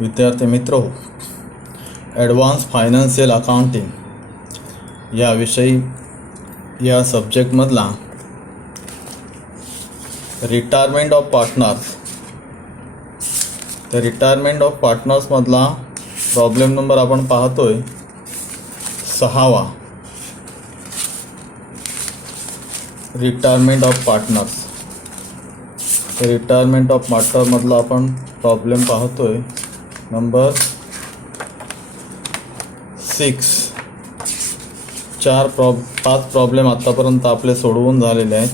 विद्यार्थी मित्रो, advance financial accounting या विषयी या सब्जेक्टमधला रिटायरमेंट ऑफ पार्टनर्स, त्या रिटायरमेंट ऑफ पार्टनर्समधला प्रॉब्लेम नंबर आपण पाहतोय 6वा. Retirement of partners. तर रिटायरमेंट ऑफ पार्टनरमधला आपण प्रॉब्लेम पाहतोय नंबर 6. 5 प्रॉब्लेम आत्तापर्यंत आपले सोडवून झालेले आहेत.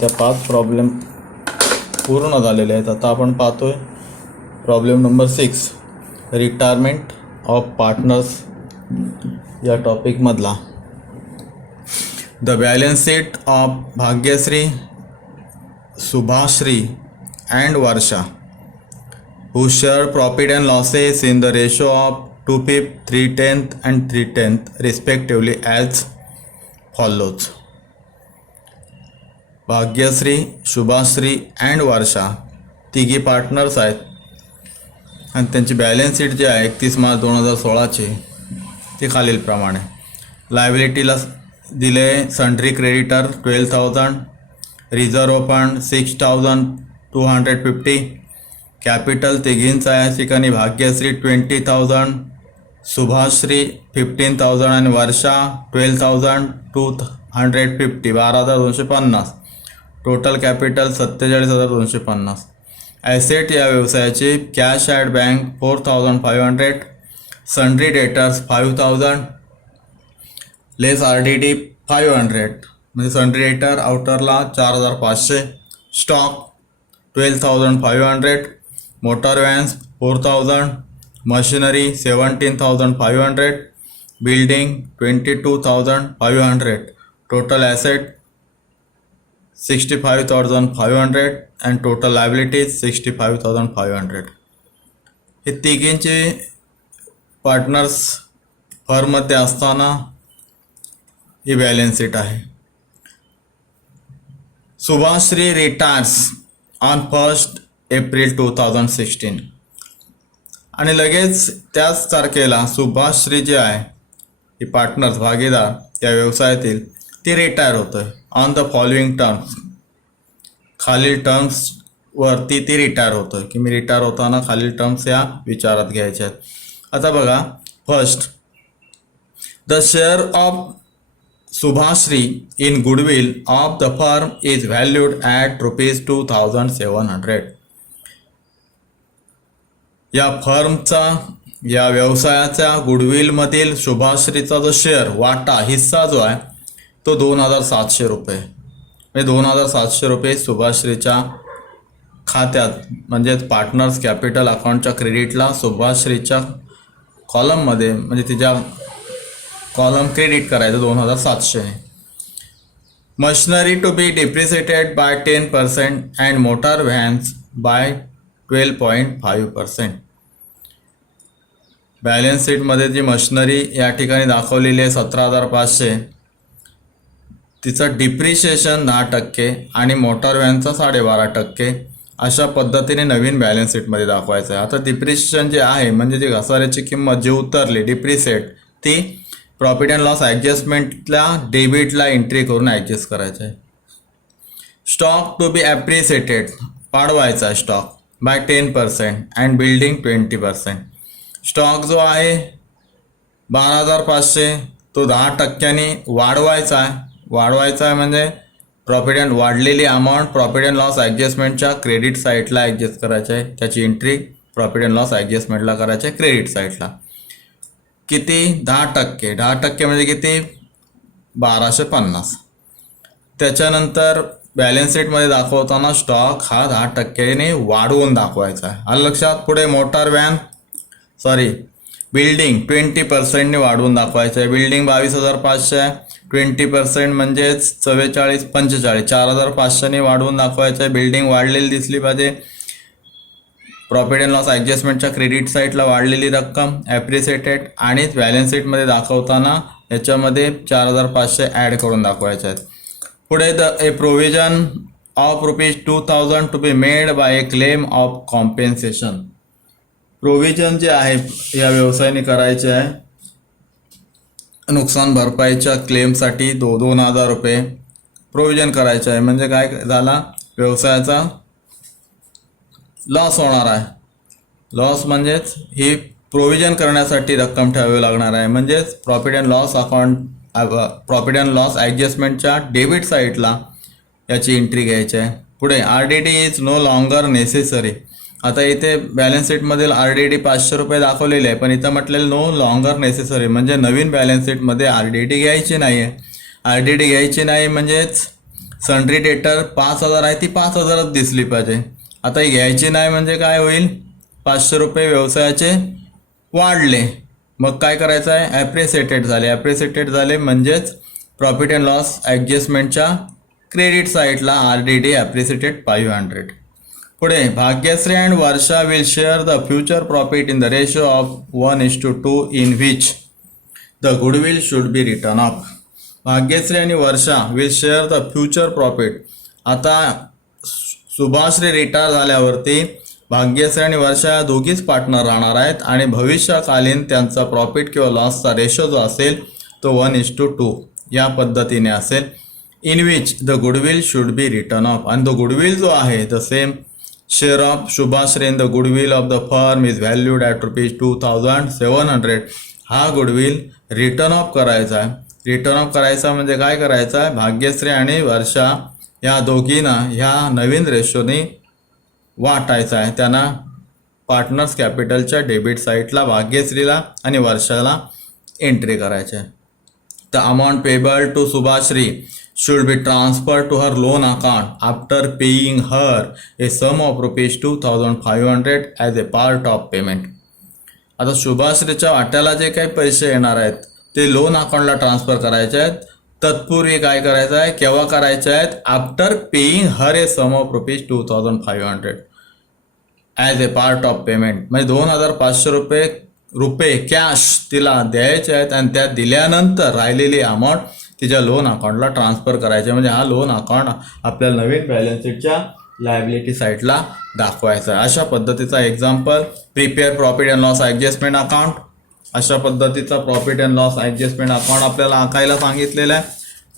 त्या 5 प्रॉब्लेम पूर्ण झालेले आहेत. आता आपण पाहतोय problem number 6, retirement of partners या टॉपिकमधला. The balance sheet of Bhagyashree, Subhashree and Varsha who share profit and losses in the ratio of 2/5, 3/10 and 3/10 respectively as follows. Bhagyashree, Shubhashree and Varsha तिघी पार्टनर्स आहेत आणि त्यांची बॅलन्स शीट जी आहे 31 मार्च 2016ची ती खालीलप्रमाणे. लायबिलिटीला दिले sundry creditor 12,000, reserve fund 6,250, capital तिघींचा या ठिकाणी भाग्यश्री 20,000, सुभाश्री 15,000 आणि वर्षा 12,250, 12,250. Total capital 47,250. ॲसेट या व्यवसायाची cash at bank 4,500, sundry debtors 5,000, less RDD 500 म्हणजे सन्ड्री डेटर आउटरला 4,500, stock 12,500, motor vans 4,000, machinery 17,500, building 22,500. Total asset 65,500 and total liabilities 65,500. हे तिघींचे पार्टनर्स फर्ममध्ये असताना ही बॅलन्स शीट आहे. सुभाश्री रिटायर्स ऑन 1 एप्रिल 2016 आणि लगेच त्याच तारखेला सुभाश्री जी आहे ही पार्टनर्स भागीदार या व्यवसायातील ती रिटायर होतोय ऑन द फॉलोइंग टर्म्स. खालील टर्म्सवरती ती रिटायर होतोय की मी रिटायर होताना खालील टर्म्स या विचारात घ्यायच्या आहेत. आता बघा, first, the share of Subhashri in goodwill of the firm is valued at ₹2,700. या फर्मचा या व्यवसायाच्या गुडविलमधील शुभाश्रीचा जो शेअर वाटा हिस्सा जो आहे तो 2,700 रुपये म्हणजे 2,700 रुपये शुभाश्रीच्या खात्यात म्हणजेच पार्टनर्स कॅपिटल अकाउंटच्या क्रेडिटला शुभाश्रीच्या कॉलममध्ये म्हणजे तिच्या कॉलम क्रेडिट करायचं 2,700. Machinery to be depreciated by 10% and motor vans by 12.5%. Balance शीटमध्ये जी मशिनरी या ठिकाणी दाखवलेली आहे 17,500, तिचं डिप्रिशिएशन 10% आणि मोटार व्हॅनचा 12.5% अशा पद्धतीने नवीन बॅलन्स शीटमध्ये दाखवायचं आहे. आता डिप्रिशिएशन जे आहे म्हणजे जी घसाऱ्याची किंमत जी उतरली डिप्रिसिएट ती प्रॉफिट अँड लॉस ॲडजस्टमेंटला डेबिटला एंट्री करून ॲडजस्ट करायचं आहे. स्टॉक टू बी ॲप्रिसिएटेड वाढवायचा आहे stock by 10% and building 20%. Stock जो आहे 12,500 तो 10% वाढवायचा आहे म्हणजे प्रॉफिट अँड वाढलेली अमाऊंट प्रॉफिट अँड लॉस ॲडजस्टमेंटच्या क्रेडिट साईडला ॲडजस्ट करायचं आहे. त्याची एंट्री प्रॉफिट अँड लॉस ॲडजस्टमेंटला करायची आहे क्रेडिट साईडला. किती? 10%. 10% म्हणजे किती? 1,250. त्याच्यानंतर बॅलन्स शीटमध्ये दाखवताना स्टॉक हा 10%ने वाढवून दाखवायचा आहे. आलं लक्षात? पुढे मोटार व्हॅन बिल्डिंग 20%ने वाढवून दाखवायचं आहे. बिल्डिंग 22,500 आहे. 20% म्हणजेच 45 4,500ने वाढवून दाखवायचं आहे. बिल्डिंग वाढलेली दिसली पाहिजे. प्रॉफिट अँड लॉस ॲडजस्टमेंटच्या क्रेडिट साईडला वाढलेली रक्कम ॲप्रिसिएटेड आणि बॅलन्स शीटमध्ये दाखवताना याच्यामध्ये 4,500 ॲड करून दाखवायचे आहेत. पुढे a provision of ₹2,000 to be made by a claim of compensation. Provision जे आहे या व्यवसायाने करायचे आहे नुकसान भरपाईच्या क्लेमसाठी 2,000 रुपये प्रोव्हिजन करायचं आहे. म्हणजे काय झाला, व्यवसायाचा लॉस होणार आहे. लॉस म्हणजेच ही प्रोव्हिजन करण्यासाठी रक्कम ठेवावी लागणार आहे. म्हणजेच profit and loss account, profit and loss ॲडजस्टमेंटच्या डेबिट साईडला याची एंट्री घ्यायची आहे. पुढे RDD is no longer necessary. आता इथे बॅलन्स शीटमधील RDD 500 रुपये दाखवलेले आहे, पण इथं म्हटलेलं नो लॉंगर नेसेसरी म्हणजे नवीन बॅलन्स शीटमध्ये RDD घ्यायची नाही आहे. RDD घ्यायची नाही म्हणजेच सन्ड्री डेटर 5,000 आहे ती 5,000च दिसली पाहिजे. आता ही घ्यायची नाही म्हणजे काय होईल, 500 रुपये व्यवसायाचे वाढले. मग काय करायचं आहे, ॲप्रिसिएटेड झाले. ॲप्रिसिएटेड झाले म्हणजेच प्रॉफिट अँड लॉस ॲडजस्टमेंटच्या क्रेडिट साईडला RDD ॲप्रिसिएटेड 500. पुढे Bhagyashree and Varsha will share the future profit in the ratio of 1:2 in which the goodwill should be written off. Bhagyashree आणि Varsha will share the future profit. आता सुभाश्री रिटायर झाल्यावरती भाग्यश्री आणि वर्षा या दोघीच पार्टनर राहणार आहेत आणि भविष्यकालीन त्यांचा प्रॉफिट किंवा लॉसचा रेशो जो असेल तो 1:2 या पद्धतीने असेल. In which the goodwill should be written of. आणि द गुडविल जो आहे the same share of Shubhashree in the goodwill of the firm is valued at ₹2,700. हा गुडविल रिटर्न ऑफ करायचा आहे. रिटर्न ऑफ करायचा म्हणजे काय करायचं आहे, भाग्यश्री आणि वर्षा या दोघींना ह्या नवीन रेशोने वाटायचा आहे. त्यांना पार्टनर्स कॅपिटलच्या डेबिट साईडला भाग्यश्रीला आणि वर्षाला एंट्री करायची आहे. The amount payable to Shubhashri should be transferred to her loan account after paying her a sum of ₹2,500 as a part of payment. आता शुभाश्रीच्या वाट्याला जे काही पैसे येणार आहेत ते लोन अकाउंटला ट्रान्सफर करायचे आहेत. तत्पूर्वी काय करायचं आहे, केव्हा करायचे आहेत, after paying her a sum of ₹2,500 as a part of payment. म्हणजे 2,500 रुपये कॅश तिला द्यायचे आहेत आणि त्या दिल्यानंतर राहिलेली अमाऊंट तिच्या लोन अकाउंटला ट्रान्सफर करायचे. म्हणजे हा लोन अकाउंट आपल्याला नवीन बॅलन्स शीटच्या लायबिलिटी साईडला दाखवायचा आहे. अशा पद्धतीचा example prepare profit and loss adjustment account. अशा पद्धतीचा profit and loss adjustment account आपल्याला आखायला सांगितलेलं आहे.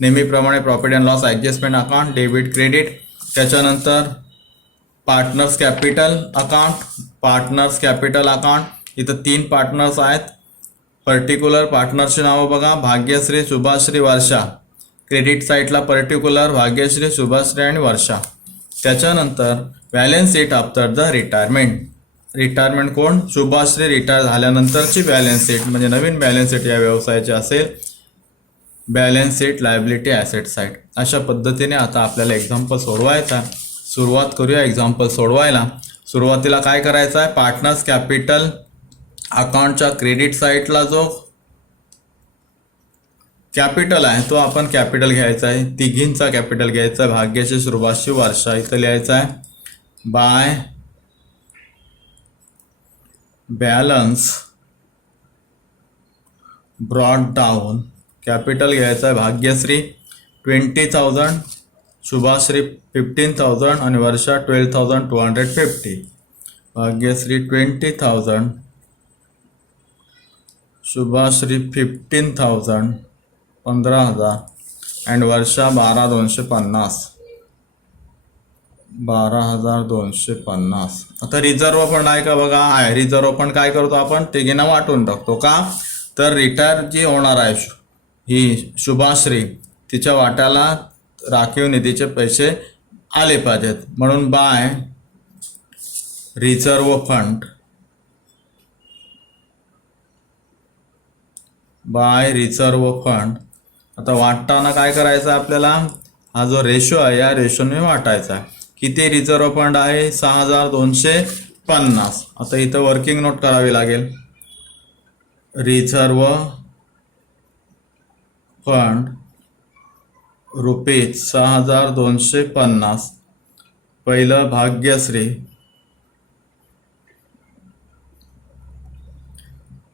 नेहमीप्रमाणे profit and loss adjustment account debit credit. त्याच्यानंतर partners capital account. Partners capital account इथं 3 पार्टनर्स आहेत. पर्टिक्युलर पार्टनरची नावं बघा, भाग्यश्री, शुभाश्री, वर्षा. क्रेडिट साईडला पर्टिक्युलर भाग्यश्री, शुभाश्री आणि वर्षा. त्याच्यानंतर balance sheet after the retirement. Retirement कोण, शुभाश्री रिटायर झाल्यानंतरची बॅलन्स शीट म्हणजे नवीन बॅलन्स शीट या व्यवसायाची असेल. Balance sheet liability asset side. अशा पद्धतीने आता आपल्याला एक्झाम्पल सोडवायचा. सुरुवात करूया एक्झाम्पल सोडवायला. सुरुवातीला काय करायचं आहे, पार्टनर्स कॅपिटल अकाउंटच्या क्रेडिट साईडला जो कॅपिटल आहे तो आपण कॅपिटल घ्यायचा आहे. तिघींचा कॅपिटल घ्यायचा आहे, भाग्यश्री, शुभाश्री, वर्षा. इथं लिहायचं आहे by balance brought down. Capital घ्यायचं आहे भाग्यश्री 20,000, शुभाश्री 15,000 आणि वर्षा 12,250. भाग्यश्री 20,000, शुभाश्री 15,000 15,000 अँड वर्षा 12,250 12,250. आता रिझर्व फंड आहे का बघा, आहे. रिझर्व फंड काय करतो आपण, तिघींना वाटून टाकतो. का तर रिटायर जी होणार आहे ही शुभाश्री, तिच्या वाट्याला राखीव निधीचे पैसे आले पाहिजेत. म्हणून by reserve fund, by reserve fund. आता वाटताना काय करायचं आपल्याला, हा जो रेशो आहे या रेशोने वाटायचा आहे. किती रिझर्व फंड आहे, 6,250. आता इथं वर्किंग नोट करावी लागेल. Reserve fund rupees 6,250. पहिलं भाग्यश्री,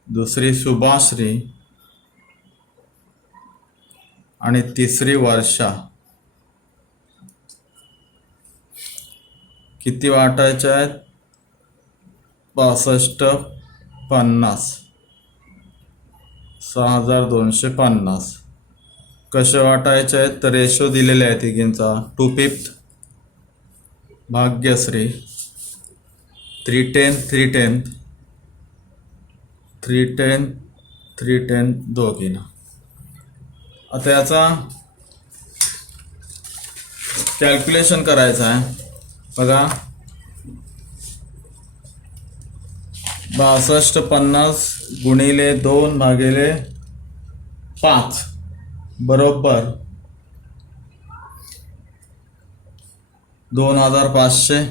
दुसरी शुभाश्री आणि तिसरी वर्षा. किती वाटायच्या आहेत, 6250 6250 कसे वाटायचे आहेत तर रेशो दिलेले आहे तिघींचा 2/5 भाग्यश्री 3/10 3/10 3/10 3/10 दोघींना. आता याचा कॅल्क्युलेशन करायचं आहे बघा. 6250 गुणिले 2/5 बरोबर 2500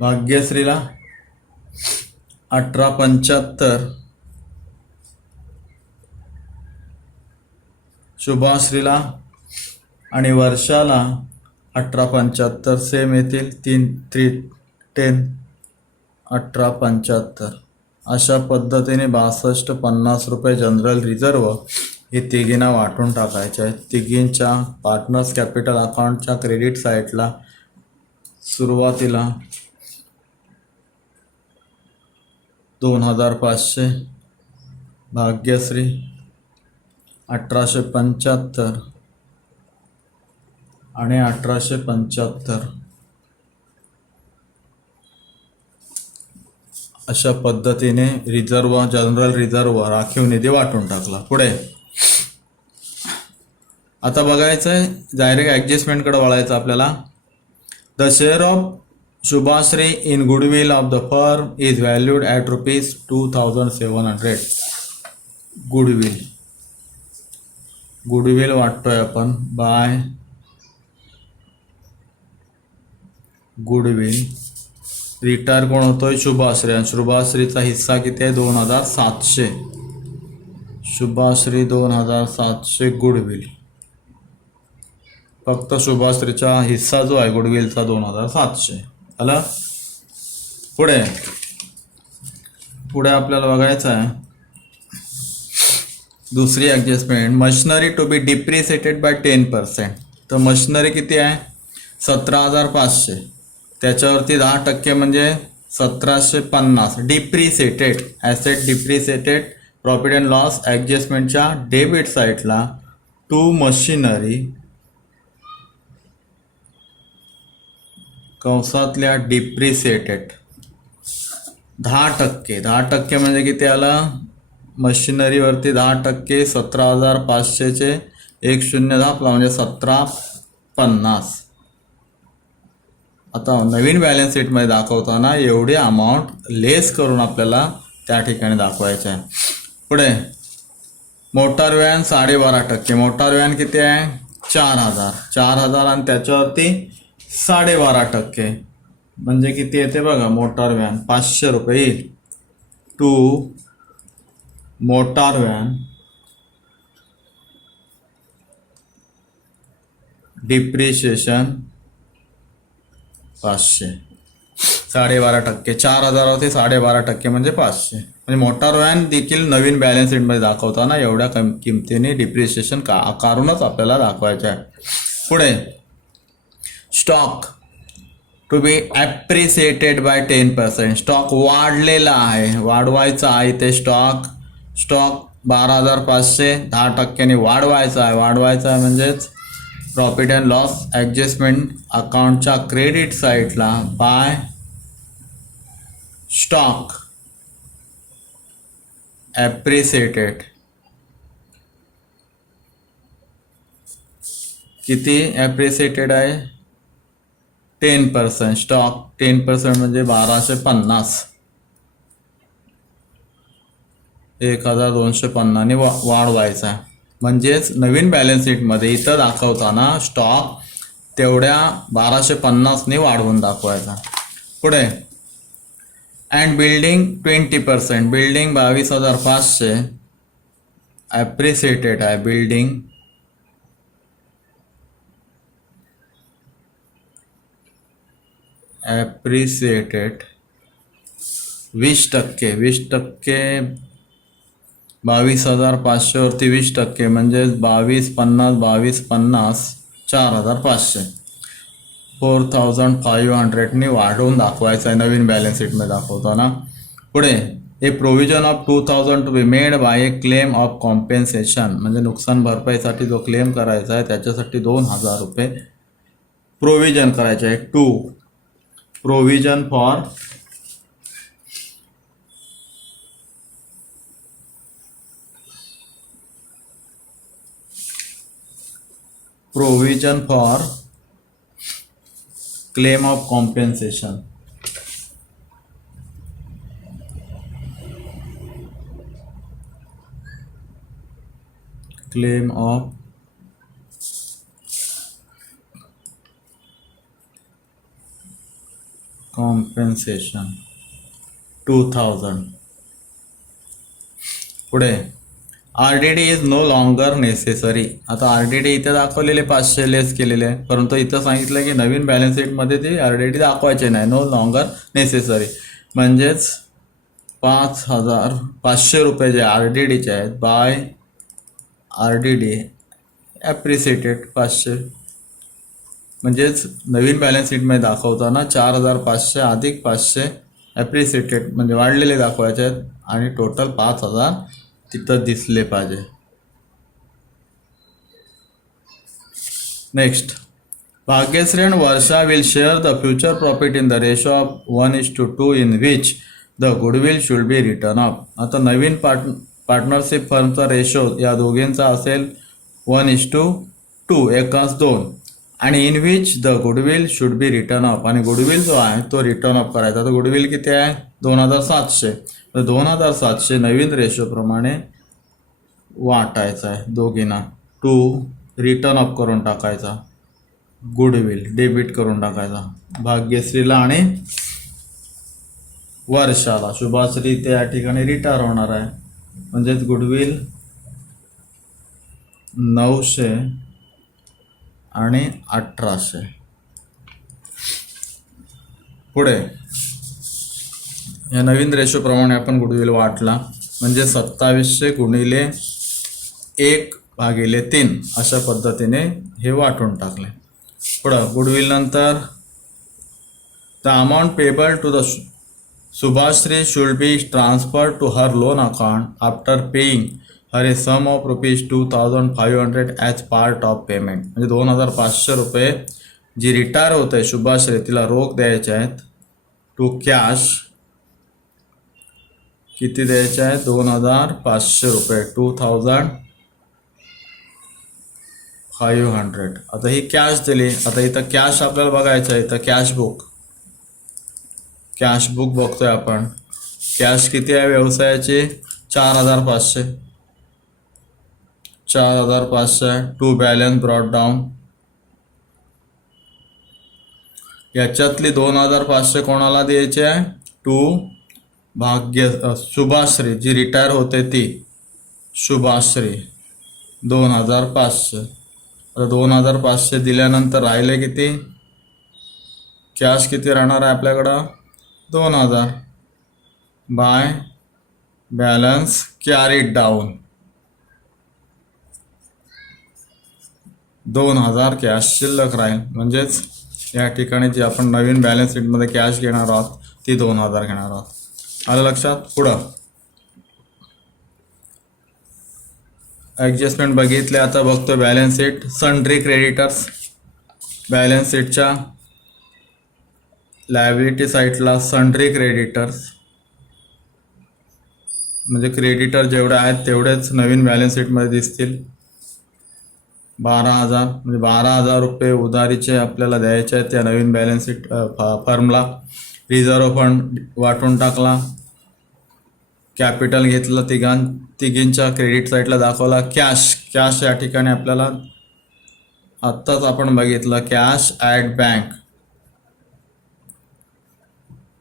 भाग्यश्रीला 1875 शुभाश्रीला आणि वर्षाला 1875 सेम येतील 3/10 1875. अशा पद्धतीने 6250 रुपये जनरल रिझर्व हे तिघींना वाटून टाकायचे आहेत. तिघींच्या पार्टनर्स कॅपिटल अकाउंटच्या क्रेडिट साईडला सुरुवातीला 2500 भाग्यश्री 1875 आणि 1875 अशा पद्धतीने रिझर्व जनरल रिझर्व राखीव निधी वाटून टाकला. पुढे आता बघायचं आहे डायरेक्ट ॲडजस्टमेंटकडे वळायचं आपल्याला. The share of Shubhashree in goodwill of the firm is valued at ₹2700. Goodwill वाटतोय आपण बाय गुडविल. रिटायर कोण होतोय शुभाश्री आणि शुभाश्रीचा हिस्सा किती आहे 2700. शुभाश्री 2700 गुडविल. फक्त शुभाश्रीचा हिस्सा जो आहे गुडविलचा 2700 आला. पुढे आपल्याला बघायचं आहे दुसरी adjustment. Machinery to be depreciated by 10%. तर मशिनरी किती आहे 17500 त्याच्यावरती 10% म्हणजे 1750. Depreciated asset depreciated profit and loss ॲडजस्टमेंटच्या डेबिट साईडला टू मशिनरी कंसातल्या डिप्रिसिएटेड 10% म्हणजे किती आलं मशिनरीवरती 10% 17,500चे 1010 म्हणजे 1750. आता नवीन बॅलन्स शीटमध्ये दाखवताना एवढी अमाऊंट लेस करून आपल्याला त्या ठिकाणी दाखवायचे आहे. पुढे मोटार व्हॅन 12.5%. मोटार व्हॅन किती आहे 4,000 आणि त्याच्यावरती 12.5% म्हणजे किती येते बघा. मोटार व्हॅन 500 रुपये येईल. To motor van depreciation 500. 12.5% 4,000 होते 12.5% म्हणजे 500. म्हणजे मोटार व्हॅन देखील नवीन बॅलन्स शीटमध्ये दाखवताना एवढ्या किमतीने डिप्रिशिएशन कारूनच आपल्याला दाखवायचे आहे. पुढे stock to be appreciated by 10%. Stock वाढलेला आहे वाढवायचा आहे ते स्टॉक 12,500 10%ने वाढवायचा आहे म्हणजेच प्रॉफिट अँड लॉस ॲडजस्टमेंट अकाउंटच्या क्रेडिट साईडला बाय स्टॉक ॲप्रिसिएटेड. किती ॲप्रिसिएटेड आहे 10%. स्टॉक 10% म्हणजे 1250 1250 ने वाढवायचा आहे. म्हणजेच नवीन बॅलन्स शीटमध्ये इथं दाखवताना स्टॉक तेवढ्या 1250 ने वाढवून दाखवायचा. पुढे अँड बिल्डिंग 20%. बिल्डिंग 22,500 ॲप्रिसिएटेड आहे. बिल्डिंग ॲप्रिसिएटेड 20% 22,500 वरती 20% म्हणजे 2250 4,500. 4,500नी वाढवून दाखवायचं आहे नवीन बॅलन्स शीटमध्ये दाखवताना. पुढे a provision of 2,000 to be made by a claim of compensation, म्हणजे नुकसान भरपाईसाठी जो क्लेम करायचा आहे त्याच्यासाठी 2,000 रुपये प्रोव्हिजन करायचे आहे. To provision for claim of compensation. Claim of compensation 2,000. पुढे RDD is no longer necessary. आता RDD इथे दाखवलेले 500 लेस केलेले आहे, परंतु इथं सांगितलं की नवीन बॅलन्स शीटमध्ये ते RDD दाखवायचे नाही, नो लॉंगर नेसेसरी. म्हणजेच 5,500 रुपये जे RDDचे आहेत बाय RDD ॲप्रिसिएटेड 500, म्हणजेच नवीन बॅलन्स शीटमध्ये दाखवताना 4,500 अधिक 500 ॲप्रिसिएटेड म्हणजे वाढलेले दाखवायचे आहेत आणि टोटल 5,000 तिथं दिसले पाहिजे. Next, Bhagyashree and Varsha will share the future profit in the ratio of 1:2 in which the goodwill should be written of. आता नवीन पार्टनरशिप फर्मचा रेशो या दोघींचा असेल 1:2 1:2 आणि in which the goodwill should be written of, आणि goodwill जो आहे तो return of करायचा. तर गुडविल किती आहे 2,700, तर 2,700 नवीन रेशोप्रमाणे वाटायचं आहे दोघींना. टू रिटर्न ऑफ करून टाकायचा, गुडविल डेबिट करून टाकायचा भाग्यश्रीला आणि वर्षाला. शुभाश्री ते या ठिकाणी रिटायर होणार आहे, म्हणजेच गुडविल 900 आणि 1,800. पुढे या नवीन रेशोप्रमाणे आपण गुडविल वाटला, म्हणजे 2700 गुणिले 1/3 अशा पद्धतीने हे वाटून टाकले. पुढं गुडविल नंतर the amount payable to the Shubhashri should be transfer to her loan account after paying her a sum of ₹2,500 as part of payment. म्हणजे 2,500 रुपये जी रिटायर होत आहे शुभाश्री तिला रोख द्यायचे आहेत टू कॅश. किती द्यायचे आहे 2,500 रुपये 2,500. आता ही कॅश दिली. आता इथं कॅश आपल्याला बघायचं आहे, इथं कॅश बुक बघतोय आपण. कॅश किती आहे व्यवसायाची 4,500 टू बॅलन्स ब्रॉट डाऊन. याच्यातली 2,500 कोणाला द्यायचे आहे टू शुभाश्री जी रिटायर होते ती शुभाश्री 2,500. तर 2,500 दिल्यानंतर राहिले किती कॅश किती राहणार आहे आपल्याकडं 2,000 by balance carried down. 2,000 cash शिल्लक राहील. म्हणजेच या ठिकाणी जी आपण नवीन बॅलन्स शीटमध्ये कॅश घेणार आहोत ती 2,000 घेणार आहोत. आलं लक्षात. पुढं ॲडजस्टमेंट बघितले. आता बघतो balance sheet sundry creditors. Balance शीटच्या लायबिलिटी साईडला सन्ड्री क्रेडिटर्स म्हणजे क्रेडिटर जेवढे आहेत तेवढेच नवीन बॅलन्स शीटमध्ये दिसतील. 12,000 म्हणजे 12,000 रुपये उधारीचे आपल्याला द्यायचे आहेत त्या नवीन बॅलन्स शीट फर्मला. रिझर्व्ह फंड वाटून टाकला. कॅपिटल घेतलं तिघींच्या क्रेडिट साईडला दाखवला. कॅश या ठिकाणी आपल्याला आत्ताच आपण बघितलं कॅश ॲट बँक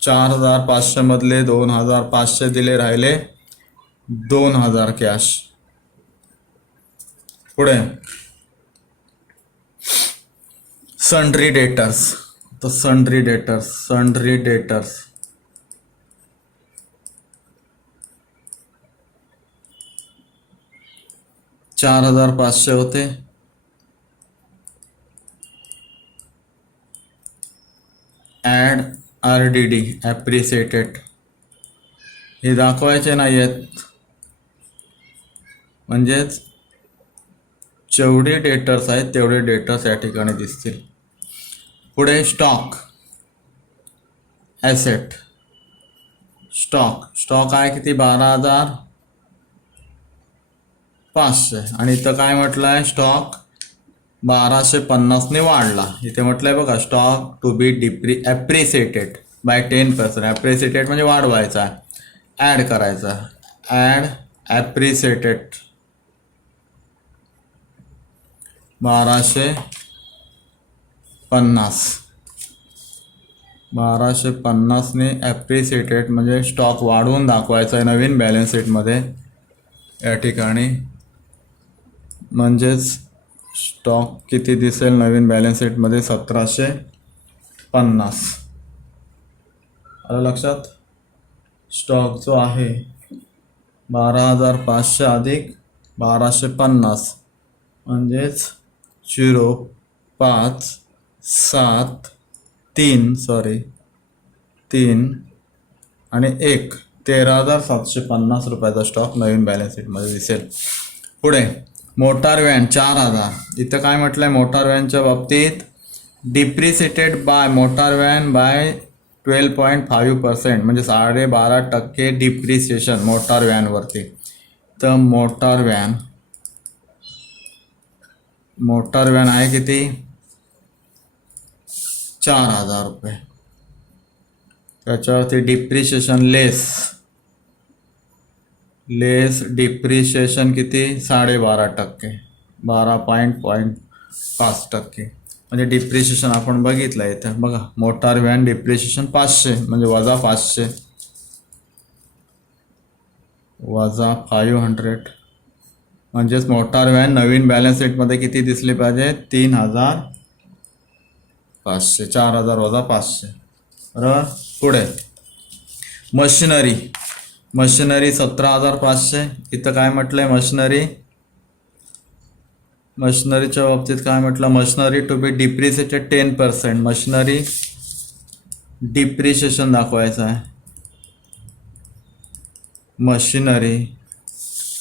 4,500 मधले 2,500 दिले, राहिले 2,000 कॅश. पुढे सन्ड्री डेटर्स. तर सन्ड्री डेटर्स 4,500 होते. ॲड RDD ॲप्रिसिएटेड हे दाखवायचे नाही आहेत. म्हणजेच जेवढे डेटर्स आहेत तेवढे डेटर्स या ठिकाणी दिसतील. पुढे स्टॉक ॲसेट. स्टॉक आहे किती 12,500 आणि इथं काय म्हटलं आहे स्टॉक 1250ने वाढला. इथे म्हटलं आहे बघा stock to be appreciated by 10%. ॲप्रिसिएटेड म्हणजे वाढवायचा आहे, ॲड करायचा. ॲड ॲप्रिसिएटेड 1250ने ॲप्रिसिएटेड म्हणजे स्टॉक वाढवून दाखवायचा आहे नवीन बॅलन्स शीटमध्ये या ठिकाणी. म्हणजेच स्टॉक किती दिसेल नवीन बॅलन्स शीटमध्ये 1750. आलं लक्षात. स्टॉक जो आहे 12,500 अधिक 1250 म्हणजेच 3 आणि 1 13,750 रुपयाचा स्टॉक नवीन बॅलन्स शीटमध्ये दिसेल. पुढे मोटार व्हॅन 4,000. इथं काय म्हटलं आहे मोटार व्हॅनच्या बाबतीत depreciated by motor van by 12.5% म्हणजे 12.5% डिप्रिसिएशन मोटार व्हॅनवरती. तर मोटार व्हॅन आहे किती 4,000 रुपये. त्याच्यावरती डिप्रिशिएशन लेस डिप्रिशिएशन किती 12.5% 12.5% म्हणजे डिप्रिशिएशन आपण बघितलं इथं बघा. मोटार व्हॅन डिप्रिशिएशन 500 म्हणजे वजा 500 वजा 500 म्हणजेच मोटार व्हॅन नवीन बॅलन्स शीटमध्ये किती दिसली पाहिजे 3,500. 4,000 वजा 500 बरोबर. पुढे मशिनरी 17,500. इथं काय म्हटलंय मशिनरीच्या बाबतीत काय म्हटलं machinery to be depreciated 10%. Machinery depreciation दाखवायचं आहे.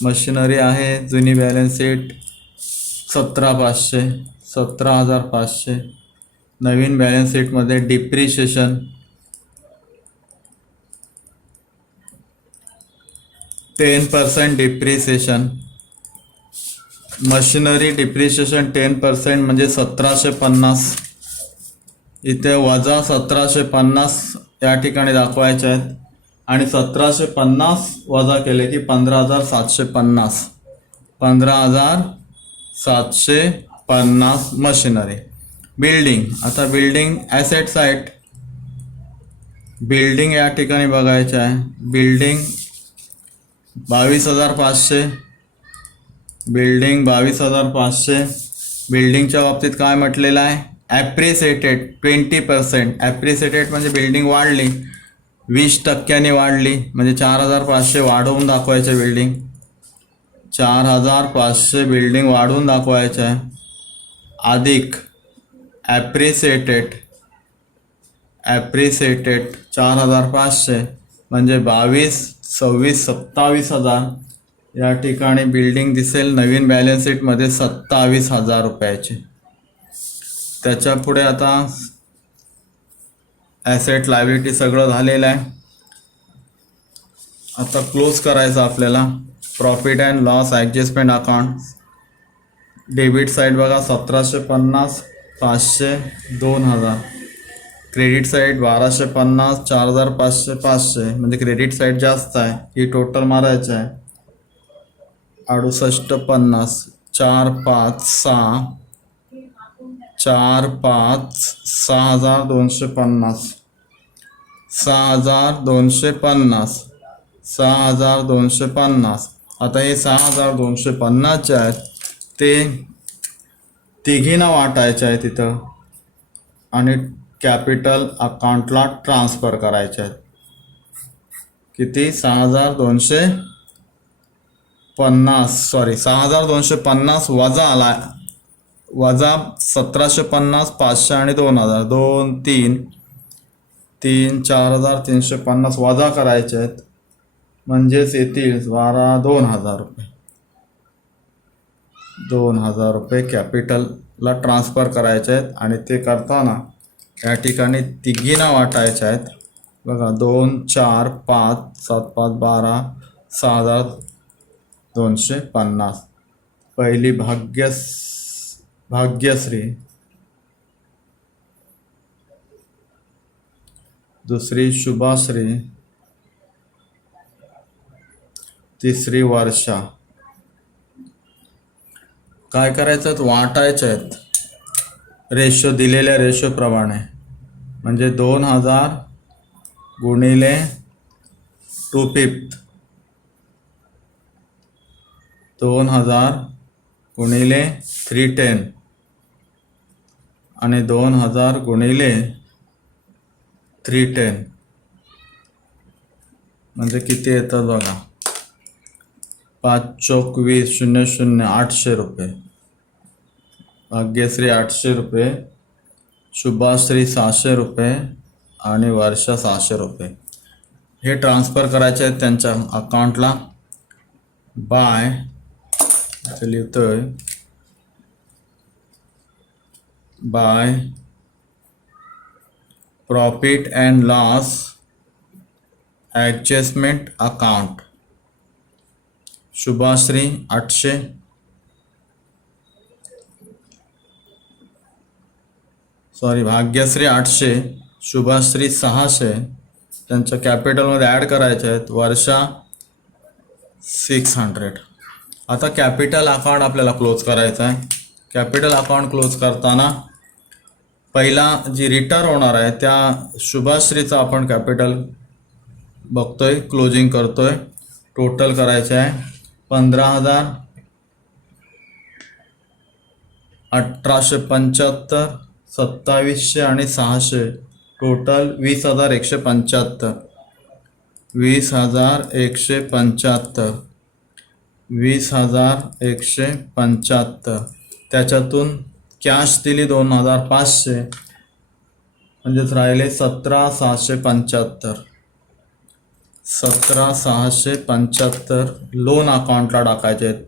मशिनरी आहे जुनी बॅलन्स शीट 17,500 नवीन बॅलन्स शीटमध्ये डिप्रिशिएशन 10% डिप्रिसिएशन. मशिनरी डिप्रिशिएशन 10% म्हणजे 1,750. इथे वजा 1,750 या ठिकाणी दाखवायचे आहेत आणि 1,750 वजा केले की 15,750. 15,750 मशिनरी. बिल्डिंग आता बिल्डिंग ॲसेट साईट बिल्डिंग या ठिकाणी बघायचं आहे. बिल्डिंग 22,500 बिल्डिंगच्या बाबतीत काय म्हटलेलं आहे ॲप्रिसिएटेड 20%. ॲप्रिसिएटेड म्हणजे बिल्डिंग वाढली 20% वाढली म्हणजे 4,500 वाढवून दाखवायचं. बिल्डिंग 4,500 बिल्डिंग वाढवून दाखवायचं आहे अधिक ॲप्रिसिएटेड 4,500 म्हणजे 22, 26, 27,000 या ठिकाणी बिल्डिंग दिसेल नवीन बॅलन्स शीटमध्ये 27,000 रुपयाची. त्याच्या पुढे आता ॲसेट लायबिलिटी सगळं झालेलं आहे. आता क्लोज करायचं आपल्याला. Profit and loss adjustment account debit side बघा 1,750 500 2,000. क्रेडिट साईड 1,250 4,500 500 म्हणजे क्रेडिट साईड जास्त आहे ही टोटल मारायचं आहे. 6850 4 5 6 4 5 6,250 6,250. आता हे 6,250 जे आहेत ते तिघींना वाटायचे आहे तिथं आणि कॅपिटल अकाउंटला ट्रान्सफर करायचे आहेत. किती 6,250 वजा आला वजा 1,750 500 आणि 2,000 2 3 4,350 वजा करायचे आहेत, म्हणजेच येतील 2,000 रुपये. 2,000 रुपये कॅपिटलला ट्रान्सफर करायचे आहेत आणि ते करताना या ठिकाणी तिघींना वाटायचे आहेत. बघा 2, 4, 5, 7, 5, 12, 6,250. पहिली भाग्यश्री, दुसरी शुभाश्री, तिसरी वर्षा. काय करायचं, वाटायचे आहेत रेशो, दिलेल्या रेशोप्रमाणे. म्हणजे 2,000 गुणिले 2/5, 2,000 गुणिले 310 आणि 2,000 गुणिले 310. म्हणजे किती येतात बघा, 5 चौक 20, 00, 800 रुपये. भाग्यश्री 800 रुपये, शुभाश्री 600 रुपये आणि वर्षा 600 रुपये. हे ट्रान्सफर करायचे आहेत त्यांच्या अकाउंटला बाय, लिहितोय, by profit and loss adjustment account. Shubhashree 800, Bhagyashree 800, Shubhashree 600 त्यांच्या कॅपिटलमध्ये ॲड करायचे आहेत. वर्षा 600. आता कॅपिटल अकाउंट आपल्याला क्लोज करायचं आहे. कॅपिटल अकाउंट क्लोज करताना पहिला जी रिटर्न होणार आहे त्या शुभाश्रीचा आपण कॅपिटल बघतोय, क्लोजिंग करतोय. टोटल करायचे आहे 15,000, 1,875, 2,700 आणि 600. टोटल 20,175. 20,175. 20,175. त्याच्यातून कॅश दिली 2,500, म्हणजेच राहिले 17,675. 17,675 लोन अकाउंटला टाकायचे आहेत.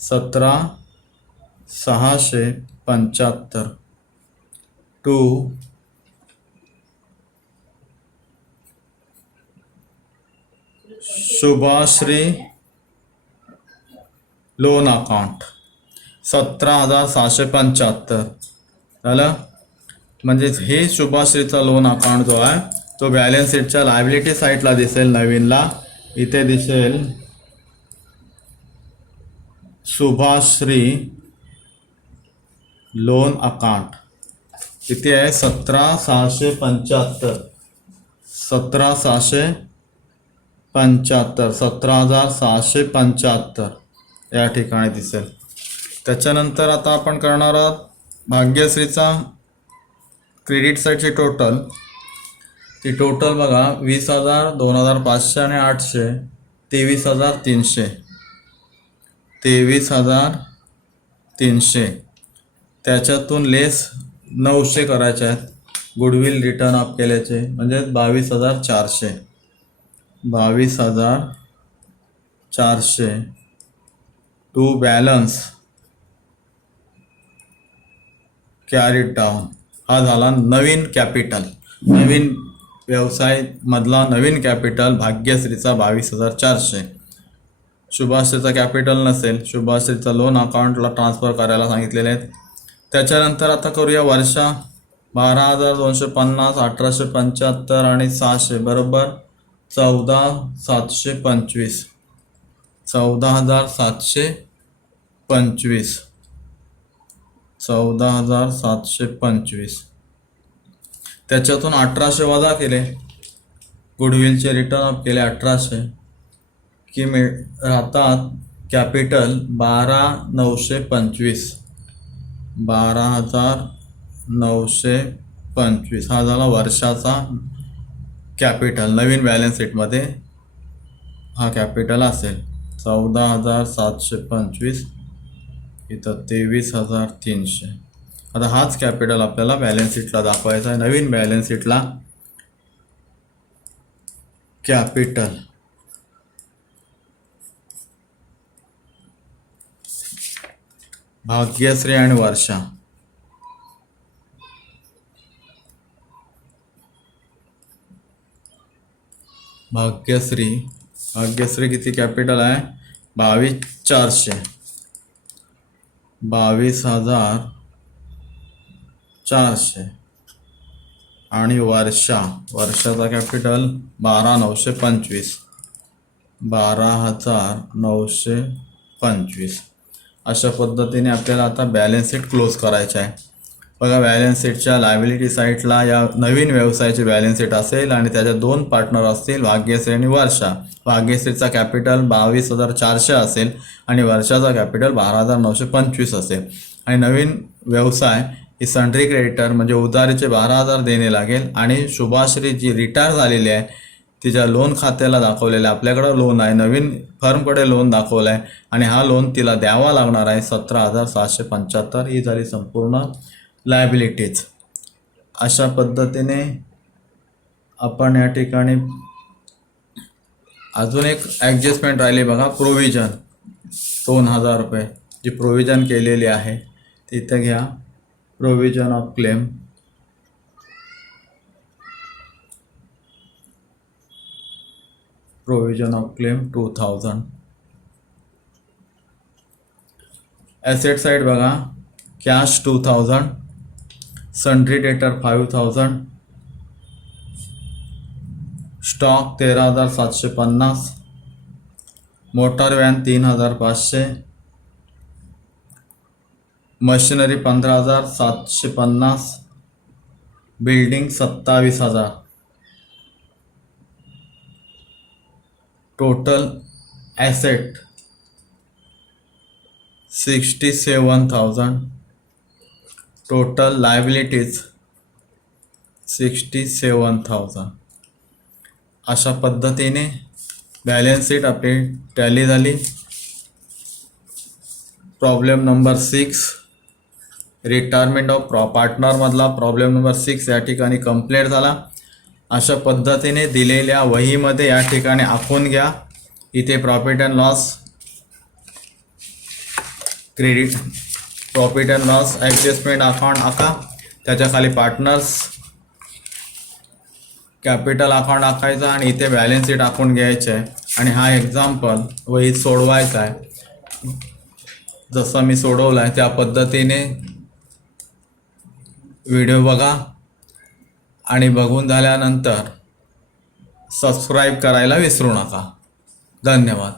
17,675 टू शुभाश्री लोन अकाउंट 17,675 झालं. म्हणजेच हे शुभाश्रीचा लोन अकाउंट जो आहे तो बॅलन्स शीटच्या लायबिलिटी साईडला दिसेल. नवीनला इथे दिसेल शुभाश्री लोन अकाउंट. किती आहे, 17,675. 17,675, 17,675 या ठिकाणी दिसेल. त्याच्यानंतर आता आपण करणार आहोत भाग्यश्रीचा क्रेडिट साईडची टोटल. ती टोटल बघा 20,000, 2,500 आणि 800, 23,300. 23,300. त्याच्यातून लेस 900 करायचे आहेत गुडविल रिटर्न अप केल्याचे, म्हणजे 22,400. 22,400 टू बॅलन्स कॅरीड डाऊन. हा झाला नवीन कॅपिटल, नवीन व्यवसाय मधला नवीन कॅपिटल भाग्यश्रीचा 22,400. शुभाश्रीचा कॅपिटल नसेल, शुभाश्रीचा लोन अकाउंटला ट्रान्सफर करायला सांगितलेले आहेत. त्याच्यानंतर आता करूया वर्षा. 12,250, 1,875 आणि 600 बरोबर 14,725. 14,725. 14,725. त्याच्यातून 1,800 वजा केले, गुडविलचे रिटर्न अप केले 1,800 की राहतात कॅपिटल 12,925. 12,925 हा झाला वर्षाचा कॅपिटल. नवीन बॅलन्स शीटमध्ये हा कॅपिटल असेल. 14,725 इथं 23,300. आता हाच कॅपिटल आपल्याला बॅलन्स शीटला दाखवायचा आहे. नवीन बॅलन्स शीटला कॅपिटल भाग्यश्री आणि वर्षा भाग्यश्री किती कॅपिटल आहे 22,400 22,400 आणि वर्षाचा कॅपिटल 12,925 12,925 अशा पद्धतीने आपल्याला आता बॅलन्स शीट क्लोज करायचं आहे. बघा बॅलन्स शीटच्या लायबिलिटी साईडला या नवीन व्यवसायाची बॅलन्स शीट असेल आणि त्याच्या 2 पार्टनर असतील भाग्यश्री आणि वर्षा. भाग्यश्रीचा कॅपिटल 22,400 असेल आणि वर्षाचा कॅपिटल 12,925 असेल. आणि नवीन व्यवसाय ही सन्ड्री क्रेडिटर म्हणजे उधारीचे 12,000 देणे लागेल. आणि शुभाश्री जी रिटायर झालेली आहे तिच्या लोन खात्याला दाखवलेलं आहे, आपल्याकडं लोन आहे, नवीन फर्मकडे लोन दाखवलं आहे आणि हा लोन तिला द्यावा लागणार आहे 17,775. ही झाली संपूर्ण लायबिलिटीज. अशा पद्धतीने आपण या ठिकाणी अजून एक ॲडजस्टमेंट राहिली बघा, प्रोव्हिजन 2,000 रुपये जी प्रोव्हिजन केलेली आहे तिथे घ्या. Provision of claim provision of claim 2,000. Asset side बघा, cash 2,000, sundry debtor 5,000, stock 13,750, motor van 3,500, machinery 15,750, building 27,000. Total asset 67,000. Total liabilities 67,000. अशा पद्धतीने बॅलन्स शीट आपली टॅली झाली. प्रॉब्लेम नंबर 6 रिटायरमेंट ऑफ पार्टनरमधला प्रॉब्लेम नंबर 6 या ठिकाणी कंप्लीट झाला. अशा पद्धतीने दिलेल्या वहीमध्ये या ठिकाणी आखून घ्या. इथे profit and loss credit profit and loss adjustment account आखा, त्याच्या खाली पार्टनर्स कॅपिटल अकाउंट आखायचा आणि इथे बॅलन्स शीट आखून घ्यायचं आहे. आणि हा एक्झाम्पल वहीत सोडवायचा आहे. जसं मी सोडवलं आहे त्या पद्धतीने व्हिडिओ बघा आणि बघून झाल्यानंतर सबस्क्राईब करायला विसरू नका. धन्यवाद.